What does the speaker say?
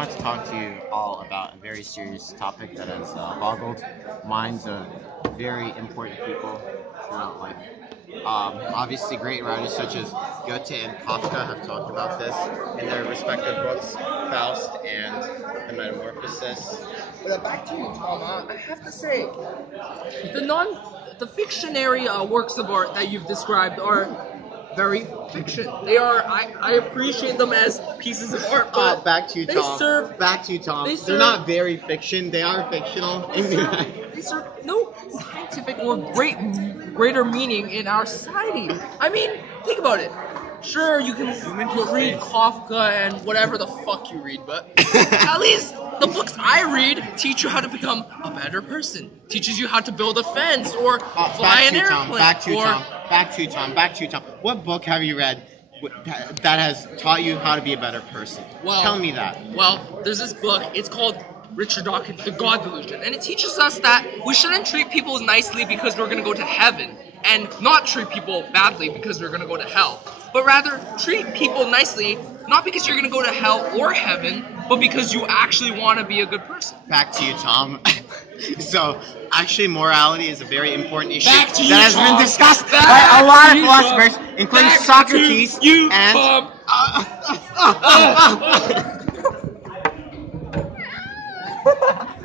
want to talk to you all about a very serious topic that has boggled minds of very important people throughout life. Obviously, great writers such as Goethe and Kafka have talked about this in their respective books, Faust and The Metamorphosis. But back to you, Tom. I have to say, the non, the fictionary works of art that you've described are very fiction. They are. I appreciate them as pieces of art, but Back to you, they Tom. serve. Back to you, Tom. They They're serve. not very fiction. They are fictional. They serve no scientific or greater meaning in our society. I mean, think about it. Sure, you can read Kafka and whatever the fuck you read, but at least the books I read teach you how to become a better person. Teaches you how to build a fence or fly an airplane. Back to you, or Tom. Back to you, Tom. Back to you, Tom. What book have you read that has taught you how to be a better person? Well, Tell me that. Well, there's this book. It's called Richard Dawkins' The God Delusion, and it teaches us that we shouldn't treat people nicely because we're going to go to heaven, and not treat people badly because we're going to go to hell. But rather, treat people nicely, not because you're going to go to hell or heaven, but because you actually want to be a good person. Back to you, Tom. So, actually, morality is a very important issue Back to you, that has Tom. been discussed Back by a lot to of you, philosophers, Tom. including Back Socrates to you, and. Tom.